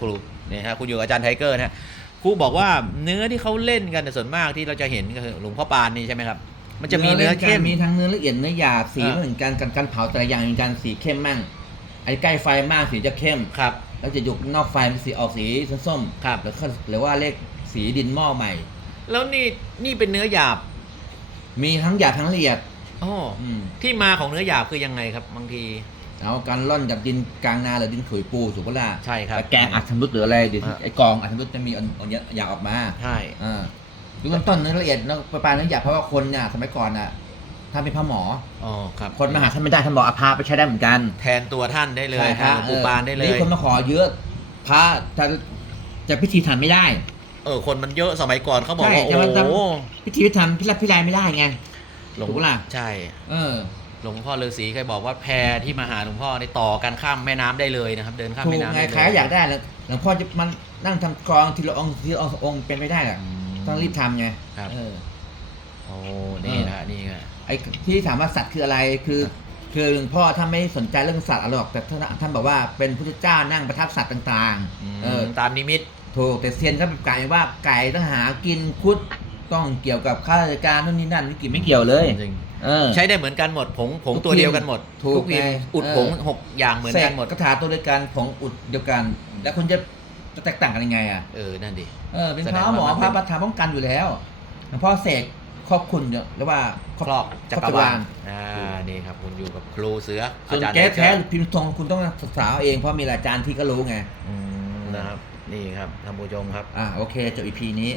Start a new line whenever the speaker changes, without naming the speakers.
ครูเนี่ยฮะคุณอยู่กับอาจารย์ไทเกอร์นะฮะครูบอกว่าเนื้อที่เขาเล่นกันเนี่ยส่วนมากที่เราจะเห็นก็คือหลวงพ่อปานนี่ใช่ไหมครับ มันจะมีเนื้อเข้ม
มีทั้งเนื้อละเอียดเนื้อหยาบสี
อ่า
ไม่เหมือนกันการการเผาแต่ละอย่างมีการสีเข้มมั่งไอ้ใกล้ไฟมากสีจะเข้ม
ครับ
แล้วจะอยู่นอกไฟมันสีออกสีส้มๆ
ครับ
แล้วก็หรือว่าเลขสีดินหม้อใหม่
แล้วนี่นี่เป็นเนื้อหยาบ
มีทั้งหยาบทั้งละเอียด
อ๋อ
อืม
ที่มาของเนื้อหยาบคือยังไงครับบางที
เอาการล่อนจากดินกลางนาหรือดินขุยปูถูกปะล่ะ
ใช่ครับ
แต่แกงอัดชำรุดหรืออะไรเดี๋ยว
อ่า
ไอ้กองอัดชำรุดจะมีอันอันเนี้ยหยาบออกมา
ใช่
อ่าดูต้นต้นเนื้อละเอียดแล้วปลายเนื้อหยาบเพราะว่าคนเนี่ยสมัยก่อนน่ะท่านเป็นพระหมอ
อ๋อครับ
คนมาหาท่านไม่ได้ท่านบอกอาพาไปใช้ได้เหมือนกัน
แทนตัวท่านได้เลย
ใช่
แทนหลวงปู่ปานได้เลย
นี่คนมาขอเยอะพระจะจะพิธีทำไม่ได้
เออ คนมันเยอะสมัยก่อนเขาบอกว่า
ใช่แต่
โอ้
มันทำ
โห
พิธีพิธันพิรัพิรายไม่ได้ไง
หลวง
ถูกปะล่ะ
ใช่
เออ
หลวงพ่อฤาษีเคยบอกว่าแพที่มาหาหลวงพ่อในต่อกันข้ามแม่น้ำได้เลยนะครับ เดินข้าม
ถู
แม่
ก
น้ำ
ไง
ได้เลย
ใครอยากได้แล้วหลวงพ่อจะมันนั่งทำกรองทีละองค์ทีละองค์เป็นไม่ได้หรอก
อืม
ต้องรีบทำไง
ครับ
เออ
โอ้นี่นะฮะนี่ไง
ไอ้ที่ถามว่าสัตว์คืออะไรคือคือหลวงพ่อท่านไม่สนใจเรื่องสัตว์อะไรหรอกแต่ท่านท่านบอกว่าเป็นพุทธเจ้านั่งประทับสัตว์ต่างๆเออ
ตามนิมิต
ถูกแต่เซียนก็กลายเป็นว่าไก่ต้องหากินคุด ต้องเกี่ยวกับข้าราชการนู่นนี่นั่นนี่กี่ไม่เกี่ยวเลย
จริง
เออ
ใช้ได้เหมือนกันหมดผงผง
ทุก
ตัวเดียวกันหมด
ถูก
ทุกทีม
ไง
อุด
เออ
ผงหกอย่างเหมือนกันหมด
เสกคาถาตัวเดียวกันผงอุดเดียวกัน แล้วคุณจะจะแตกต่างกันยังไงอะ
เออ นั่นดิ
เออเป็น
แส
พ
ดง
ระหมอ
ว่ามัน
พระประธานป้องกันอยู่แล้วหลวงพ่อเสกครอบคุณเนี่ยเรียกว่า
ครอบจักรวาลอ่านี่ครับคุณอยู่กับครูเสือ
ส่วน
อาจารย์
แก้แท้
ไท
หรือพิมพ์ทรงคุณต้องศึกษาเอาเองเพราะมีอาจารย์ที่ก็รู้ไง
อืมนะครับ นี่ครับท่านผู้ชมครับ
อ่าโอเคจบอีพีนี้